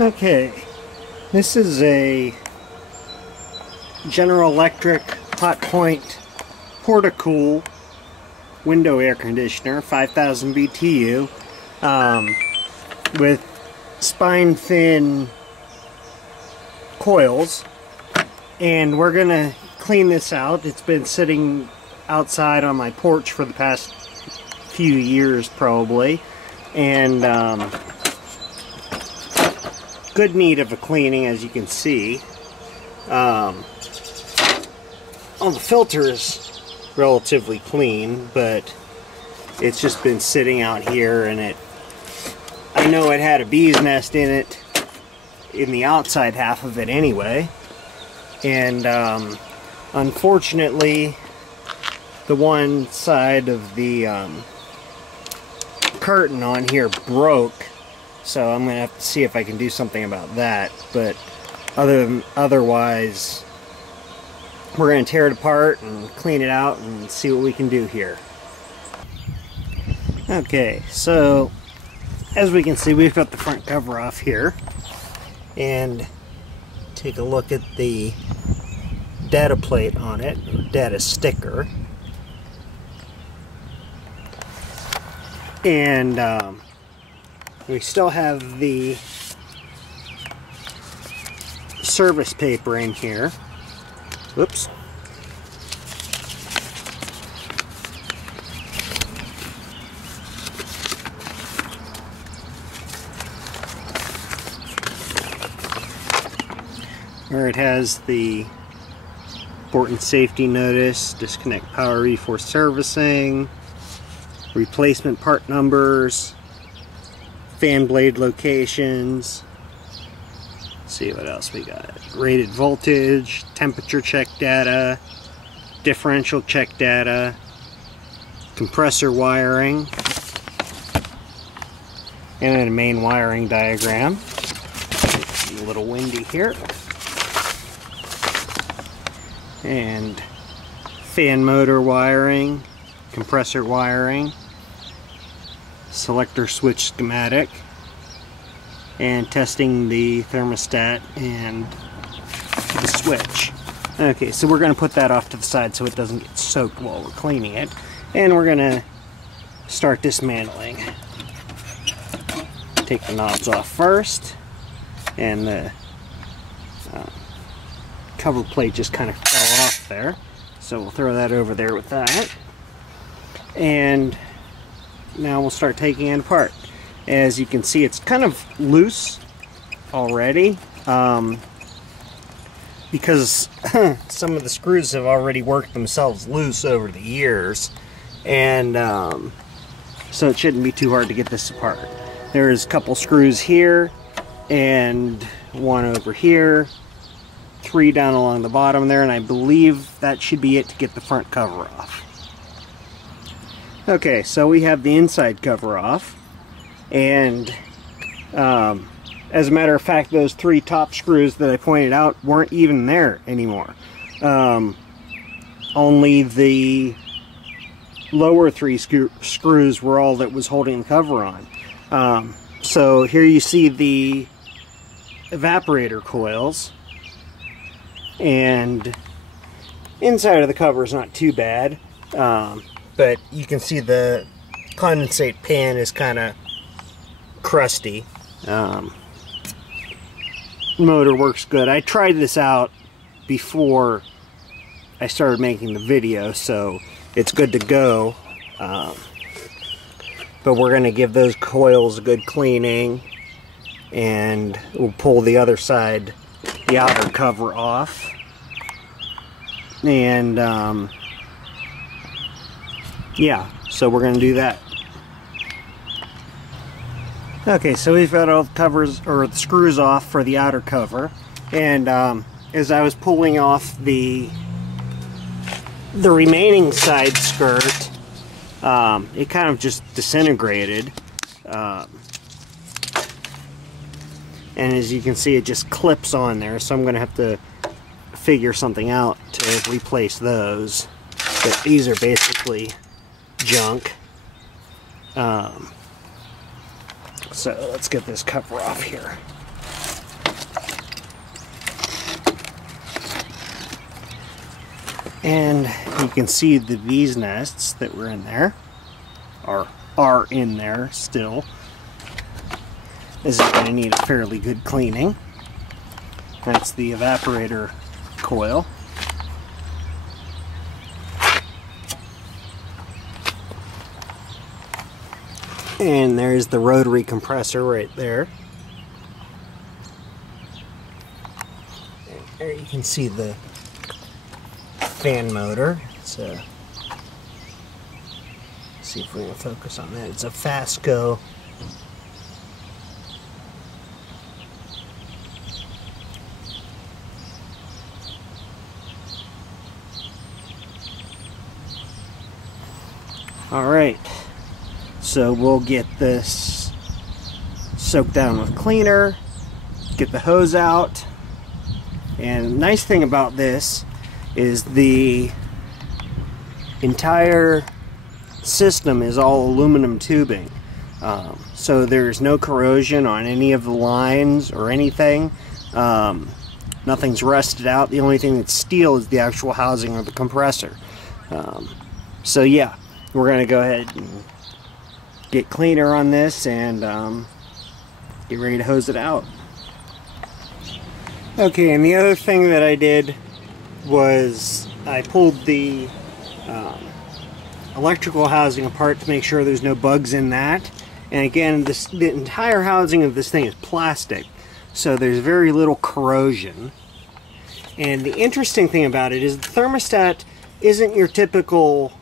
Okay, this is a General Electric Hotpoint Porta-Cool window air conditioner, 5,000 BTU, with spine thin coils, and we're gonna clean this out. It's been sitting outside on my porch for the past few years probably, and good need of a cleaning, as you can see. Oh, the filter is relatively clean, but it's just been sitting out here, and I know it had a bee's nest in it, in the outside half of it anyway, and unfortunately the one side of the curtain on here broke, so I'm gonna have to see if I can do something about that. But otherwise, we're gonna tear it apart and clean it out and see what we can do here. Okay, so as we can see, we've got the front cover off here, and take a look at the data plate on it, or data sticker. And we still have the service paper in here. Whoops. Where it has the important safety notice, disconnect power before servicing, replacement part numbers, fan blade locations. Let's see what else we got. Rated voltage, temperature check data, differential check data, compressor wiring, and then a main wiring diagram. It's a little windy here. And fan motor wiring, compressor wiring, selector switch schematic, and testing the thermostat and the switch. Okay, so we're going to put that off to the side so it doesn't get soaked while we're cleaning it, and we're going to start dismantling. Take the knobs off first, and the cover plate just kind of fell off there, so we'll throw that over there with that. And now we'll start taking it apart. As you can see, it's kind of loose already, because some of the screws have already worked themselves loose over the years, and so it shouldn't be too hard to get this apart. There's a couple screws here and one over here, 3 down along the bottom there, and I believe that should be it to get the front cover off. Okay, so we have the inside cover off, and as a matter of fact, those 3 top screws that I pointed out weren't even there anymore. Only the lower 3 screws were all that was holding the cover on. So here you see the evaporator coils, and inside of the cover is not too bad, but you can see the condensate pan is kind of crusty. Motor works good. I tried this out before I started making the video, so it's good to go, but we're going to give those coils a good cleaning, and we'll pull the other side, the outer cover off, and yeah, so we're going to do that. Okay, so we've got all the covers, or the screws off for the outer cover, and as I was pulling off the remaining side skirt, it kind of just disintegrated, and as you can see, it just clips on there, so I'm going to have to figure something out to replace those. But these are basically junk. So let's get this cover off here. And you can see the bees' nests that were in there, or are in there still. This is going to need a fairly good cleaning. That's the evaporator coil. And there's the rotary compressor right there. And there you can see the fan motor. So, see if we can focus on that. It's a Fastco. All right. So we'll get this soaked down with cleaner, get the hose out, and the nice thing about this is the entire system is all aluminum tubing. So there's no corrosion on any of the lines or anything. Nothing's rusted out. The only thing that's steel is the actual housing of the compressor. So yeah, we're going to go ahead and get cleaner on this and get ready to hose it out. Okay, and the other thing that I did was I pulled the electrical housing apart to make sure there's no bugs in that. And again, the entire housing of this thing is plastic, so there's very little corrosion. And the interesting thing about it is the thermostat isn't your typical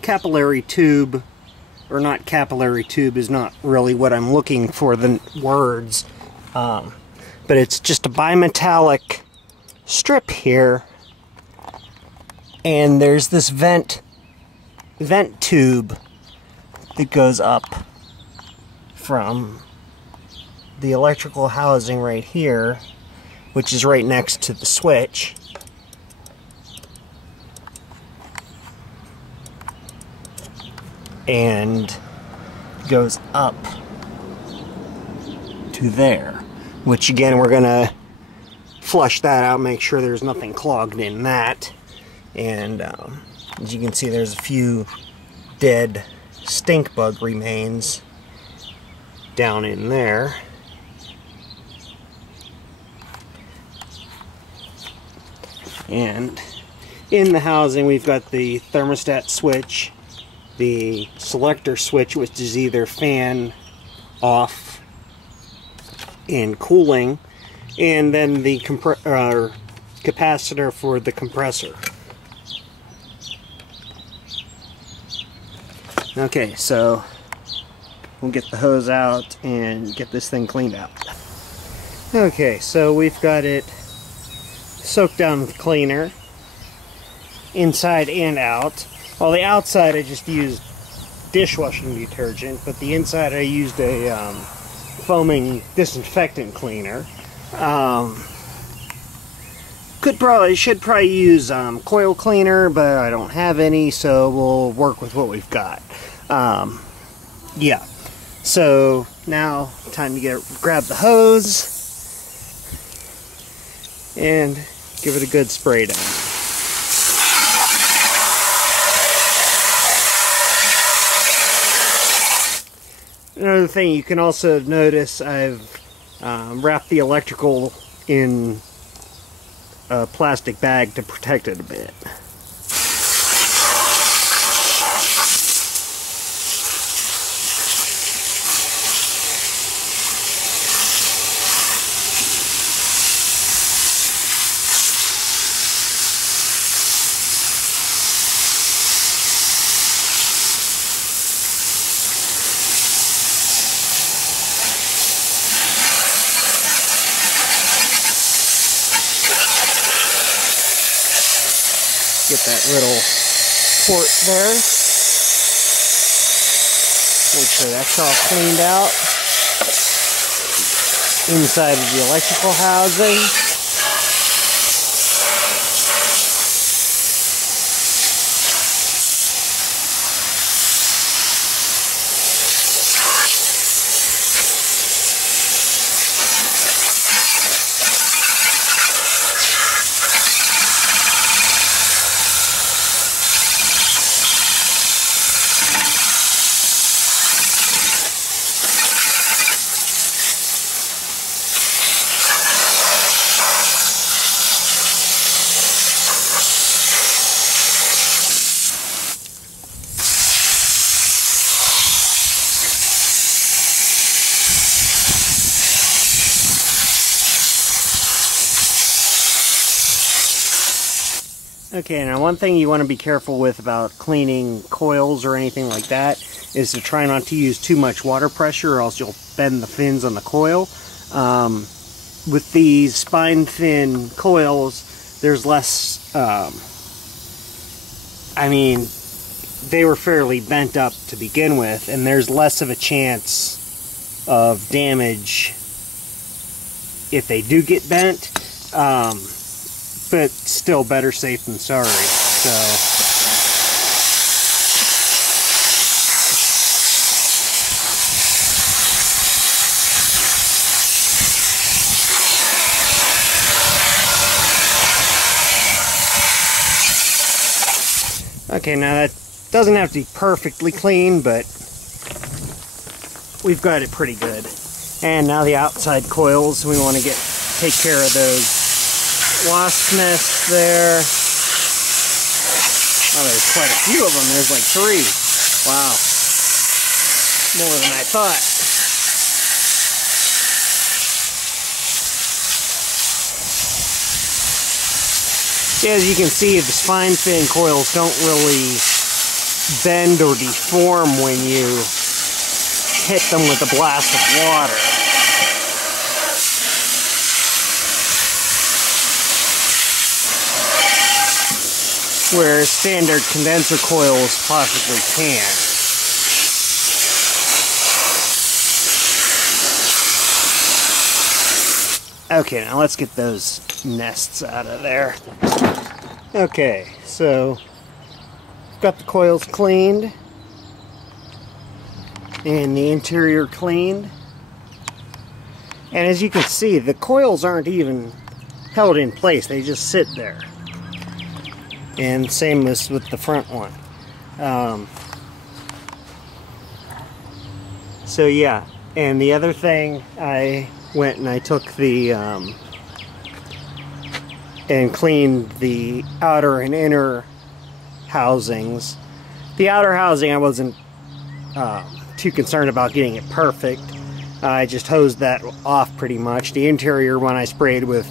capillary tube, or not capillary tube is not really what I'm looking for, the words, but it's just a bimetallic strip here, and there's this vent tube that goes up from the electrical housing right here, which is right next to the switch. And goes up to there, which again we're gonna flush that out, make sure there's nothing clogged in that. And as you can see, there's a few dead stink bug remains down in there. And in the housing we've got the thermostat switch, the selector switch, which is either fan off and cooling, and then the capacitor for the compressor. Okay, so we'll get the hose out and get this thing cleaned out. Okay, so we've got it soaked down with cleaner, inside and out. Well, the outside I just used dishwashing detergent, but the inside I used a foaming disinfectant cleaner. Should probably use coil cleaner, but I don't have any, so we'll work with what we've got. Yeah, so now time to grab the hose and give it a good spray down. Another thing you can also notice, I've wrapped the electrical in a plastic bag to protect it a bit. Get that little port there. Make sure that's all cleaned out. Inside of the electrical housing. Okay, now one thing you want to be careful with about cleaning coils or anything like that is to try not to use too much water pressure, or else you'll bend the fins on the coil. With these spine thin coils, there's less, I mean, they were fairly bent up to begin with, and there's less of a chance of damage if they do get bent. But still better safe than sorry. So okay, now that doesn't have to be perfectly clean, but we've got it pretty good. And now the outside coils, we want to take care of those wasp nests there. Oh, there's quite a few of them. There's like 3. Wow. More than I thought. Yeah, as you can see, the spine fin coils don't really bend or deform when you hit them with a blast of water. Whereas standard condenser coils possibly can. Okay, now let's get those nests out of there. Okay, so got the coils cleaned and the interior cleaned. And as you can see, the coils aren't even held in place, they just sit there. And same as with the front one. So yeah, and the other thing, I went and I took the and cleaned the outer and inner housings. The outer housing I wasn't too concerned about getting it perfect. I just hosed that off pretty much. The interior one I sprayed with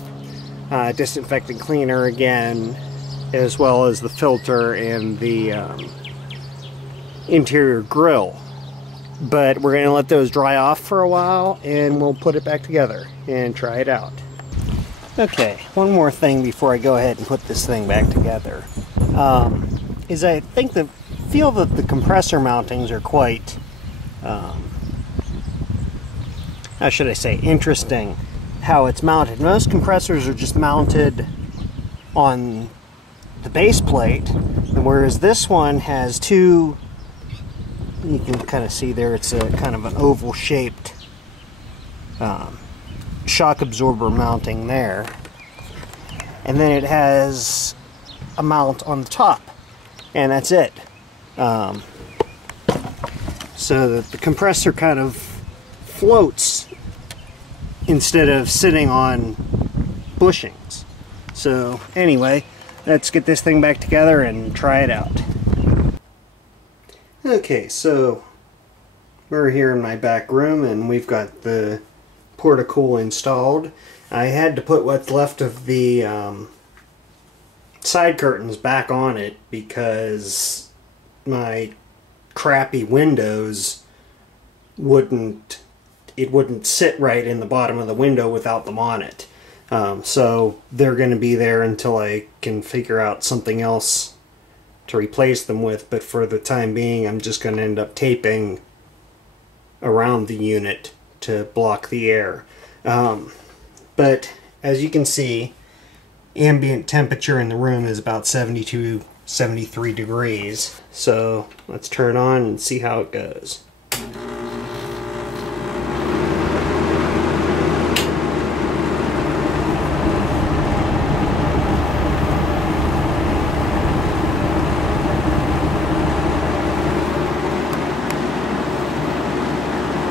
disinfectant cleaner again, as well as the filter and the interior grill. But we're going to let those dry off for a while and we'll put it back together and try it out. Okay, one more thing before I go ahead and put this thing back together. Is I feel that the compressor mountings are quite, how should I say, interesting how it's mounted. Most compressors are just mounted on the base plate, whereas this one has 2, you can kind of see there, it's a kind of an oval shaped shock absorber mounting there, and then it has a mount on the top, and that's it. So that the compressor kind of floats instead of sitting on bushings. So anyway, let's get this thing back together and try it out. Okay, so we're here in my back room and we've got the Porta-Cool installed. I had to put what's left of the side curtains back on it because my crappy windows wouldn't sit right in the bottom of the window without them on it. So they're going to be there until I can figure out something else to replace them with, but for the time being I'm just going to end up taping around the unit to block the air. But as you can see, ambient temperature in the room is about 72, 73 degrees. So let's turn it on and see how it goes.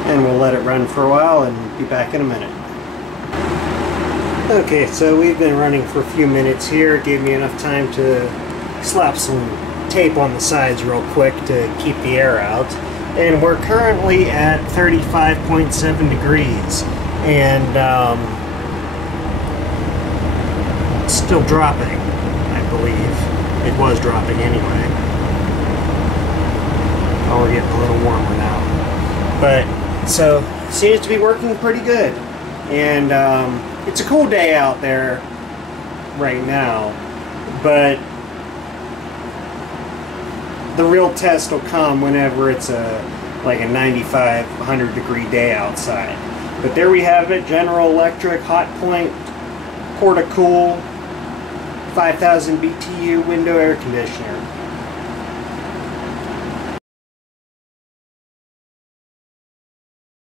And we'll let it run for a while and be back in a minute. Okay, so we've been running for a few minutes here. It gave me enough time to slap some tape on the sides real quick to keep the air out. And we're currently at 35.7 degrees. And still dropping, I believe. It was dropping anyway. Oh, we're getting a little warmer now. But, so, seems to be working pretty good. And it's a cool day out there right now. But the real test will come whenever it's like a 95, 100 degree day outside. But there we have it, General Electric Hotpoint Porta-Cool 5000 BTU window air conditioner.